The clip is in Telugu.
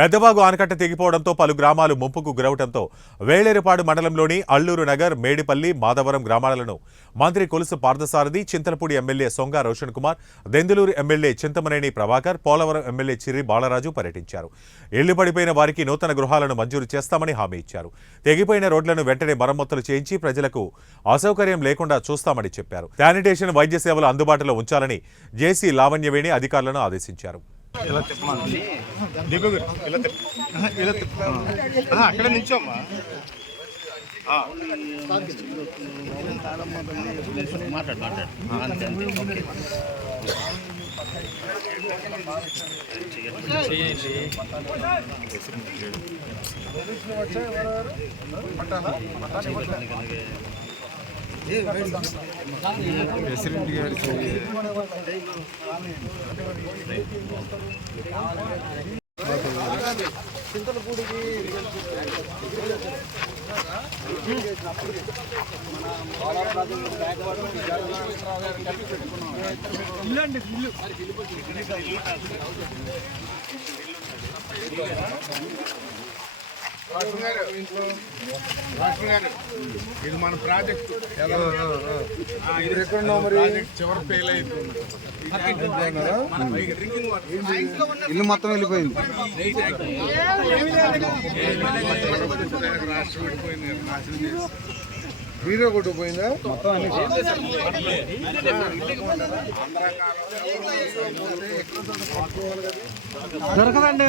పెద్దవాగు ఆనకట్ట తెగిపోవడంతో పలు గ్రామాలు ముంపుకు గురవడంతో వేలేరుపాడు మండలంలోని అల్లూరు నగర్, మేడిపల్లి, మాధవరం గ్రామాలను మంత్రి కొలుసు పార్థసారథి, చింతలపూడి ఎమ్మెల్యే సొంగ రోషన్ కుమార్, దెందులూరు ఎమ్మెల్యే చింతమనేని ప్రభాకర్, పోలవరం ఎమ్మెల్యే చిర్రి బాలరాజు పర్యటించారు. ఇళ్లు పడిపోయిన వారికి నూతన గృహాలను మంజూరు చేస్తామని హామీ ఇచ్చారు. తెగిపోయిన రోడ్లను వెంటనే మరమ్మతులు చేయించి ప్రజలకు అసౌకర్యం లేకుండా చూస్తామని చెప్పారు. శానిటేషన్, వైద్య సేవలు అందుబాటులో ఉంచాలని జేసీ లావణ్యవేణి అధికారులను ఆదేశించారు. అక్కడ నిల్చోమ్మా. ప్రెసిడెంట్ గారు చింతలపూడికి ఇది మన ప్రాజెక్ట్ చివరి ఫెయిల్ అయిపోయింది. ఇల్లు మొత్తం వెళ్ళిపోయింది. రాష్ట్రం వెళ్ళిపోయింది. వీడియో కొట్టుకుపోయిందా మొత్తం దొరకదండి.